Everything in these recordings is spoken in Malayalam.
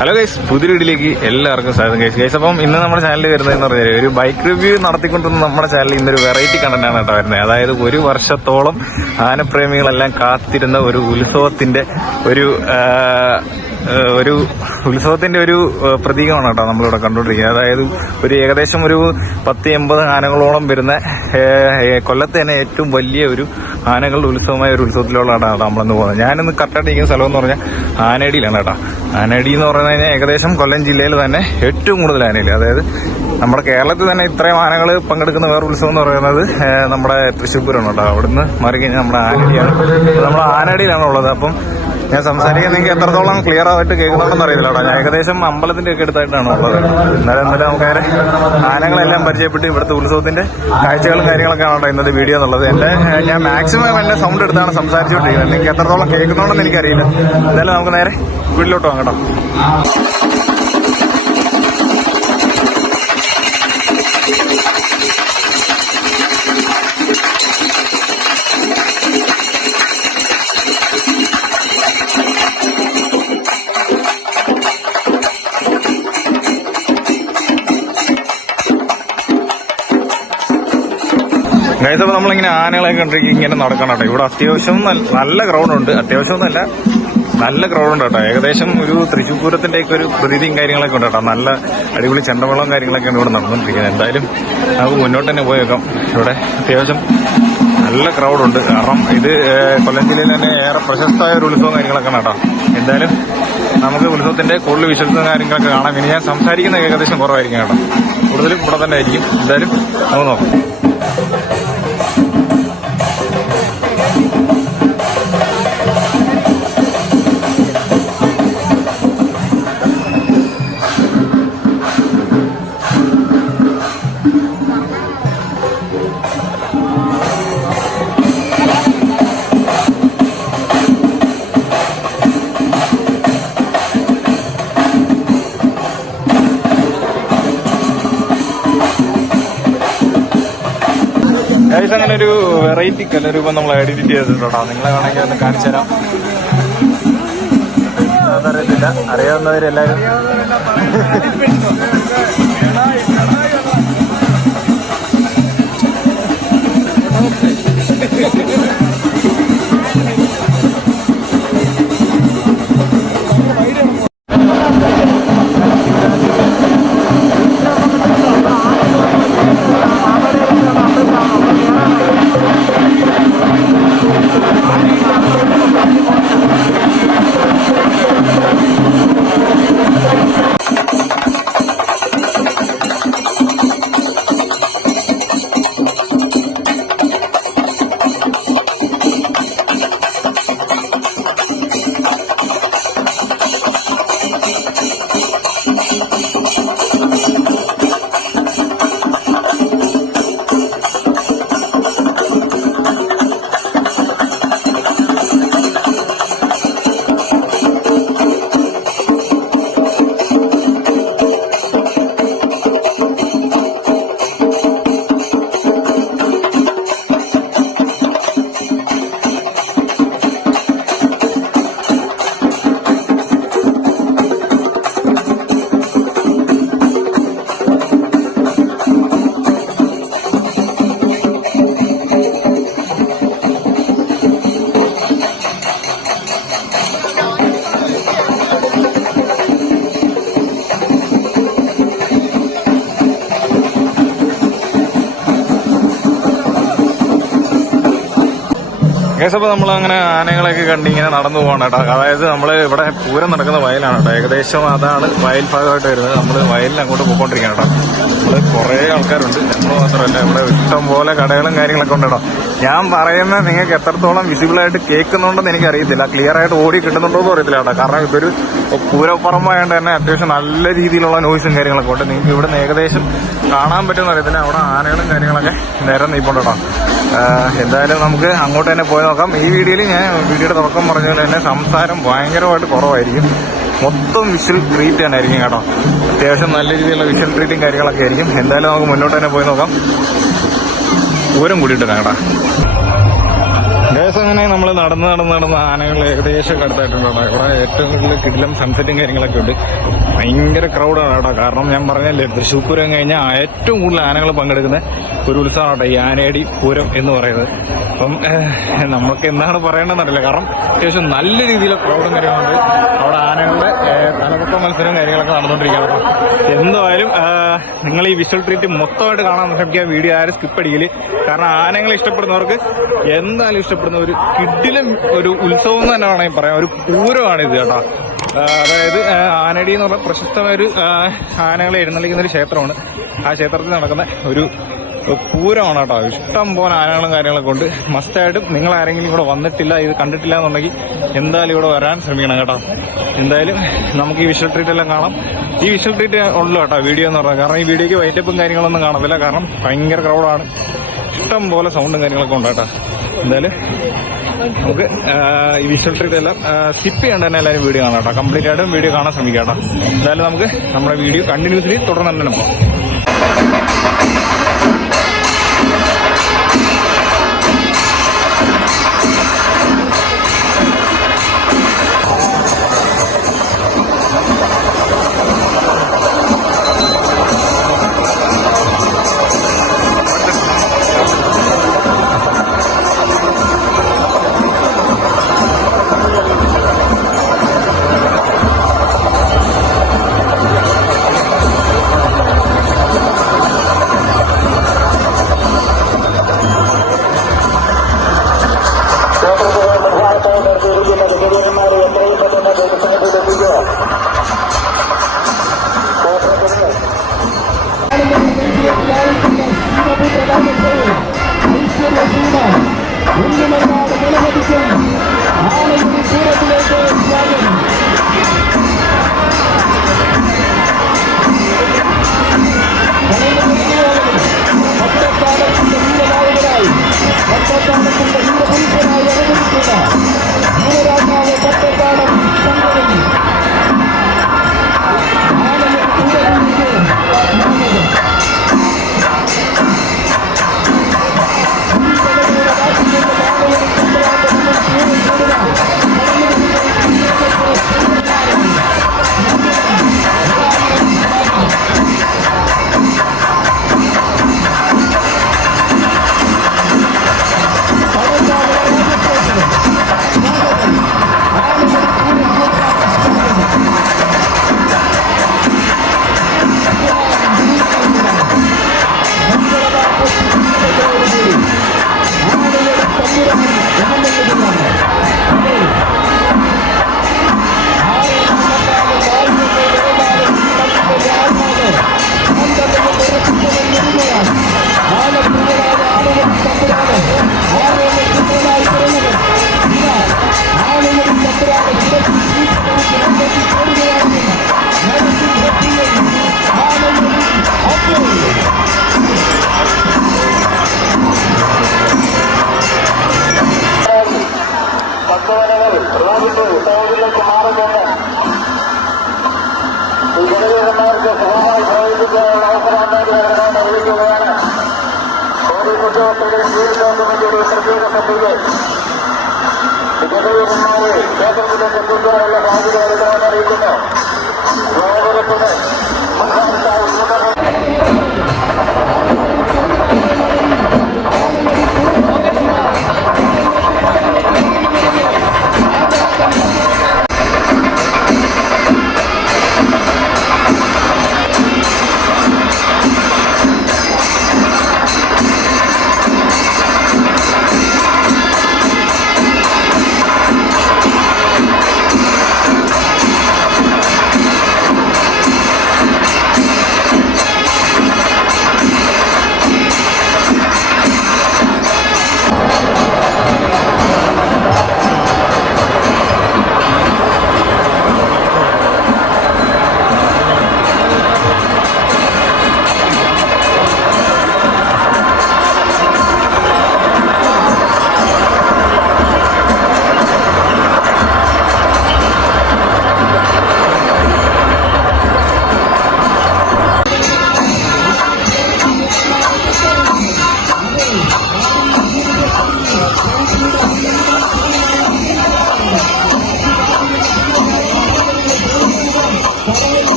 ഹലോ ഗൈസ്, പുതിയ വീഡിയോയിലേക്ക് എല്ലാവർക്കും സ്വാഗതം ഗൈസ്. അപ്പം ഇന്ന് നമ്മുടെ ചാനലിൽ വരുന്നതെന്ന് പറഞ്ഞാൽ ഒരു ബൈക്ക് റിവ്യൂ നടത്തിക്കൊണ്ടിരുന്ന നമ്മുടെ ചാനലിൽ ഇന്നൊരു വെറൈറ്റി കണ്ടന്റാണ് കേട്ടോ വരുന്നത്. അതായത് ഒരു വർഷത്തോളം ആനപ്രേമികളെല്ലാം കാത്തിരുന്ന ഒരു ഉത്സവത്തിന്റെ ഒരു പ്രതീകമാണ് കേട്ടോ നമ്മളിവിടെ കണ്ടുകൊണ്ടിരിക്കുന്നത്. അതായത് ഏകദേശം ഒരു 10-80 ആനകളോളം വരുന്ന കൊല്ലത്ത് തന്നെ ഏറ്റവും വലിയ ഒരു ആനകളുടെ ഉത്സവമായ ഒരു ഉത്സവത്തിലുള്ളതാണ് കേട്ടോ നമ്മളിന്ന് പോകുന്നത്. ഞാനിന്ന് കറക്റ്റായിട്ട് ഇരിക്കുന്ന സ്ഥലം എന്ന് പറഞ്ഞാൽ ആനടിയിലാണ് കേട്ടോ. ആനടി എന്ന് പറഞ്ഞു കഴിഞ്ഞാൽ ഏകദേശം കൊല്ലം ജില്ലയിൽ തന്നെ ഏറ്റവും കൂടുതൽ ആനയില്ല. അതായത് നമ്മുടെ കേരളത്തിൽ തന്നെ ഇത്രയും ആനകൾ പങ്കെടുക്കുന്ന വേറെ ഉത്സവം എന്ന് പറയുന്നത് നമ്മുടെ തൃശ്ശൂർ പൂരമാണ് കേട്ടോ. അവിടുന്ന് മാറിക്കഴിഞ്ഞാൽ നമ്മുടെ ആനടിയാണ്. നമ്മുടെ ആനടിയിലാണ് ഉള്ളത്. അപ്പം ഞാൻ സംസാരിക്കാൻ നിങ്ങൾക്ക് എത്രത്തോളം ക്ലിയർ ആയിട്ട് കേൾക്കുന്നുണ്ടെന്ന് അറിയില്ല കേട്ടോ. ഞാൻ ഏകദേശം അമ്പലത്തിന്റെ ഒക്കെ അടുത്തായിട്ടാണ് ഉള്ളത്. എന്നാലും നമുക്ക് അങ്ങനെ ആനകളെല്ലാം പരിചയപ്പെട്ട് ഇവിടുത്തെ ഉത്സവത്തിന്റെ കാഴ്ചകളും കാര്യങ്ങളൊക്കെയാണ് കേട്ടോ ഇന്നത്തെ വീഡിയോ എന്നുള്ളത്. ഞാൻ മാക്സിമം എന്റെ സൗണ്ട് എടുത്താണ് സംസാരിച്ചുകൊണ്ടിരിക്കുന്നത്. നിങ്ങൾക്ക് എത്രത്തോളം കേൾക്കുന്നുണ്ടെന്ന് എനിക്കറിയില്ല. എന്നാലും നമുക്ക് നേരെ വീട്ടിലോട്ട് പോകാം കേട്ടോ. ഗൈസ്, അപ്പോൾ നമ്മളിങ്ങനെ ആനകളൊക്കെ കണ്ടിരിക്കും ഇങ്ങനെ നടക്കണം കേട്ടോ. ഇവിടെ അത്യാവശ്യം നല്ല ക്രൗഡുണ്ട്. അത്യാവശ്യമൊന്നുമല്ല, നല്ല ക്രൗഡുണ്ട് കേട്ടോ. ഏകദേശം ഒരു തൃശ്ശൂർ പൂരത്തിന്റെ ഒക്കെ ഒരു പ്രതീതിയും കാര്യങ്ങളൊക്കെ ഉണ്ട് കേട്ടോ. നല്ല അടിപൊളി ചെണ്ടമേളവും കാര്യങ്ങളൊക്കെയാണ് ഇവിടെ നടന്നുകൊണ്ടിരിക്കുന്നത്. എന്തായാലും നമുക്ക് മുന്നോട്ട് തന്നെ പോയി വെക്കാം. ഇവിടെ അത്യാവശ്യം നല്ല ക്രൗഡുണ്ട്. കാരണം ഇത് കൊല്ലം ജില്ലയിൽ തന്നെ ഏറെ പ്രശസ്തമായ ഒരു ഉത്സവവും കാര്യങ്ങളൊക്കെ കേട്ടോ. എന്തായാലും നമുക്ക് ഉത്സവത്തിന്റെ കൂടുതൽ വിശദവും കാര്യങ്ങളൊക്കെ കാണാം. ഇനി ഞാൻ സംസാരിക്കുന്ന ഏകദേശം കുറവായിരിക്കും കേട്ടോ. കൂടുതലും ഇവിടെ തന്നെ ആയിരിക്കും. എന്തായാലും നമുക്ക് നോക്കാം. അങ്ങനെ ഒരു വെറൈറ്റി കലാരൂപം നമ്മൾ ഐഡന്റിറ്റി ചെയ്തിട്ടുണ്ടോ. നിങ്ങളെ വേണമെങ്കിൽ ഒന്ന് കാണിച്ചു തരാം. അതറിയത്തില്ല, അറിയാവുന്നവരെല്ലാവരും അപ്പോൾ നമ്മളങ്ങനെ ആനകളൊക്കെ കണ്ട് ഇങ്ങനെ നടന്നു പോകണം കേട്ടോ. അതായത് നമ്മൾ ഇവിടെ പൂരം നടക്കുന്ന വയലാണ് കേട്ടോ. ഏകദേശം അതാണ് വയൽ ഭാഗമായിട്ട് വരുന്നത്. നമ്മൾ വയലിൽ അങ്ങോട്ട് പോയിക്കൊണ്ടിരിക്കണം കേട്ടോ. ഇവിടെ കുറേ ആൾക്കാരുണ്ട്. നമ്മൾ മാത്രമല്ല, ഇവിടെ ഇഷ്ടം പോലെ കടകളും കാര്യങ്ങളൊക്കെ ഉണ്ട് കേട്ടോ. ഞാൻ പറയുന്നത് നിങ്ങൾക്ക് എത്രത്തോളം വിസിബിളായിട്ട് കേൾക്കുന്നുണ്ടെന്ന് എനിക്കറിയത്തില്ല. ക്ലിയർ ആയിട്ട് ഓടി കിട്ടുന്നുണ്ടോയെന്ന് അറിയത്തില്ല കേട്ടോ. കാരണം ഇതൊരു പൂരപ്പറമ്പായതുകൊണ്ട് തന്നെ അത്യാവശ്യം നല്ല രീതിയിലുള്ള നോയ്സും കാര്യങ്ങളൊക്കെ ഉണ്ട്. നിങ്ങൾക്ക് ഇവിടെ നിന്ന് ഏകദേശം കാണാൻ പറ്റുമെന്ന് അറിയത്തില്ല. അവിടെ ആനകളും കാര്യങ്ങളൊക്കെ നേരെ നീപ്പുണ്ട് കേട്ടോ. എന്തായാലും നമുക്ക് അങ്ങോട്ട് തന്നെ പോയി നോക്കാം. ഈ വീഡിയോയിൽ ഞാൻ വീഡിയോയുടെ തുടക്കം പറഞ്ഞ പോലെ തന്നെ സംസാരം ഭയങ്കരമായിട്ട് കുറവായിരിക്കും. മൊത്തം വിഷ്വൽ ട്രീറ്റ് തന്നെ ആയിരിക്കും കേട്ടോ. അത്യാവശ്യം നല്ല രീതിയിലുള്ള വിഷ്വൽ ട്രീറ്റും കാര്യങ്ങളൊക്കെ ആയിരിക്കും. എന്തായാലും നമുക്ക് മുന്നോട്ട് തന്നെ പോയി നോക്കാം. പൂരം കൂടിയിട്ട് വരാം കേട്ടോ. ദിവസം അങ്ങനെ നമ്മൾ നടന്ന് ആനകൾ ഏകദേശം അടുത്തായിട്ടുണ്ടോ. ഇവിടെ ഏറ്റവും കൂടുതൽ കിടിലം സൺസെറ്റും കാര്യങ്ങളൊക്കെ ഉണ്ട്. ഭയങ്കര ക്രൗഡാണ് കേട്ടോ. കാരണം ഞാൻ പറഞ്ഞല്ലേ, തൃശ്ശൂർ പൂരം കഴിഞ്ഞാൽ ഏറ്റവും കൂടുതൽ ആനകൾ പങ്കെടുക്കുന്ന ഒരു ഉത്സവമാണ് കേട്ടോ ഈ ആനയടി പൂരം എന്ന് പറയുന്നത്. അപ്പം നമുക്ക് എന്താണ് പറയേണ്ടതെന്നറിയില്ല. കാരണം അത്യാവശ്യം നല്ല രീതിയിലുള്ള ക്രൗഡും കാര്യങ്ങളുണ്ട്. അവിടെ ആനകളുടെ തലപൊക്ക മത്സരവും കാര്യങ്ങളൊക്കെ നടന്നുകൊണ്ടിരിക്കുകയാണ്. എന്തായാലും നിങ്ങൾ ഈ വിഷ്വൽ ട്രീറ്റ് മൊത്തമായിട്ട് കാണാൻ ശ്രമിക്കുക. വീഡിയോ ആരും സ്കിപ്പ് അടിക്കില്ല. കാരണം ആനകളെ ഇഷ്ടപ്പെടുന്നവർക്ക് എന്തായാലും ഇഷ്ടപ്പെടുന്ന ഒരു കിടിലം ഒരു ഉത്സവം എന്ന് തന്നെ വേണമെങ്കിൽ പറയാം. ഒരു പൂരമാണിത് കേട്ടോ. അതായത് ആനടി എന്ന് പറഞ്ഞാൽ പ്രശസ്തമായ ഒരു ആനകളെ എഴുന്നള്ളിക്കുന്ന ഒരു ക്ഷേത്രമാണ്. ആ ക്ഷേത്രത്തിൽ നടക്കുന്ന ഒരു പൂരമാണ് കേട്ടോ. ഇഷ്ടം പോലെ ആനകളും കാര്യങ്ങളൊക്കെ ഉണ്ട്. മസ്റ്റായിട്ടും നിങ്ങൾ ആരെങ്കിലും ഇവിടെ വന്നിട്ടില്ല, ഇത് കണ്ടിട്ടില്ല എന്നുണ്ടെങ്കിൽ എന്തായാലും ഇവിടെ വരാൻ ശ്രമിക്കണം കേട്ടോ. എന്തായാലും നമുക്ക് ഈ വിഷ്വൽ ട്രീറ്റ് എല്ലാം കാണാം. ഈ വിഷ്വൽ ട്രീറ്റ് ഉള്ളു കേട്ടോ വീഡിയോ എന്ന് പറഞ്ഞാൽ. കാരണം ഈ വീഡിയോയ്ക്ക് വൈൻഡപ്പും കാര്യങ്ങളൊന്നും കാണത്തില്ല. കാരണം ഭയങ്കര ക്രൗഡാണ്. ഇഷ്ടം പോലെ സൗണ്ടും കാര്യങ്ങളൊക്കെ ഉണ്ട് കേട്ടോ. എന്തായാലും നമുക്ക് ഈ വിഷ്വൽ ട്രീറ്റ് എല്ലാം സ്കിപ്പ് ചെയ്യേണ്ട തന്നെ എല്ലാവരും വീഡിയോ കാണാം കേട്ടോ. കംപ്ലീറ്റ് ആയിട്ടും വീഡിയോ കാണാൻ ശ്രമിക്കാം കേട്ടോ. എന്തായാലും നമുക്ക് നമ്മുടെ വീഡിയോ കണ്ടിന്യൂസ്ലി തുടർന്ന് തന്നെ പോകാം.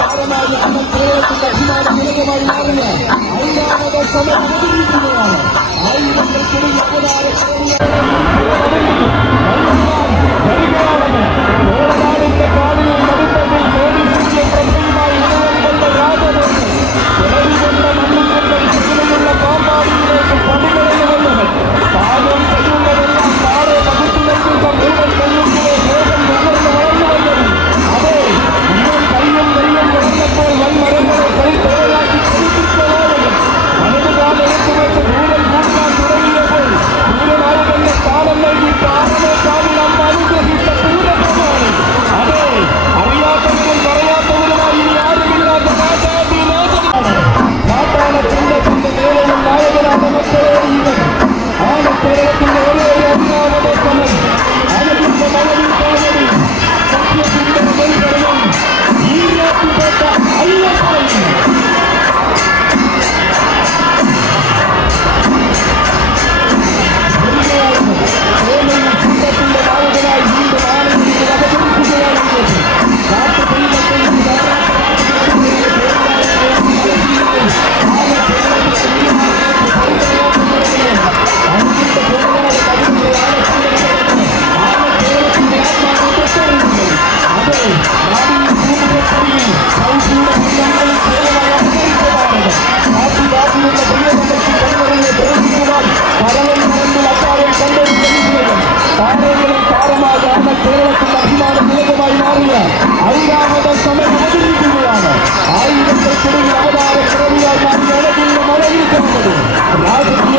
താരമായി അന്ന് കേരളത്തിന്റെ അഭിമാന നിലയമായി മാറിയ ഐരാവത സമരം അവതരിപ്പിക്കുകയാണ്. ആയിരങ്ങൾക്കിടയിൽ അവതാര കോളനാടിന്റെ കാലിൽ നടുത്തതിൽ കോടിസൂര്യ പ്രഭയുമായി ഉയർന്ന രാജനോട് പിറവികൊണ്ട മണ്ണിന്റെ ശിലയുള്ള പാമ്പാടിയിലേക്ക് പടികളെ വന്നവൻ താനും ചെയ്യുന്നതെല്ലാം താഴെ പകുത്തു നൽകുന്ന മുഴുവൻ കയ്യുകളെ വേഗം ഉയർന്നു വളർന്നു വന്നത്. അതെ, ഇവൻ കയ്യും വളർന്നപ്പോൾ വൻമരങ്ങളെ കൈത്തോളാക്കി ചലിപ്പിച്ചതായത് വലതുകാൽ എടുത്തുവെച്ച് ദൂരം കൂട്ടാൻ തുടങ്ങിയപ്പോൾ ദൂരനായകന്റെ സ്ഥാനം നൽകി പാറമേക്കാവിൽ അമ്മ അനുഗ്രഹിച്ച പൂരമാണ്. അതെ, അറിയാത്തവരും പറയാത്തവരുമായി ഇനി ആരുമില്ലാത്ത രാജാതി രാജനാണ്. നാട്ടാന ചിന്തത്തിന്റെ നേരെയും നായകനാണ് മക്കളെ ഇവൻ. ആണ് കേരളത്തിന്റെ ഒരേ ഒന്നാമത സമരം. അതിന്റെ മഴവിൽ കാവടി സത്യത്തിന്റെ മത്സരം ഈ നാട്ടുപേട്ട അയ്യപ്പൻ. കുടുംബത്തിന്റെ നായകനായി വീണ്ടും ആനന്ദിച്ച് അവതരിപ്പിക്കുകയാണെങ്കിൽ കേരളത്തിന്റെ അഭിമാന നിലയമായി മാറിയ ഐരാവത സമരം അവതരിപ്പിക്കുകയാണ്. ആയിരങ്ങൾക്കിടയിൽ അവതാര പിറവിയായി മാറിയ അഴകിന്റെ മഴയിൽ കാണുന്നത് രാജകീയ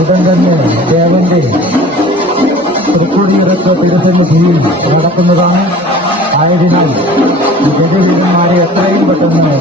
ഉടൻ തന്നെ ദേവന്റെ തൃക്കൊടിയിറക്ക തിരുസന്നിധിയിൽ നടക്കുന്നതാണ്. ആയതിനാൽ ജനവീരന്മാരെ എത്രയും പെട്ടെന്ന്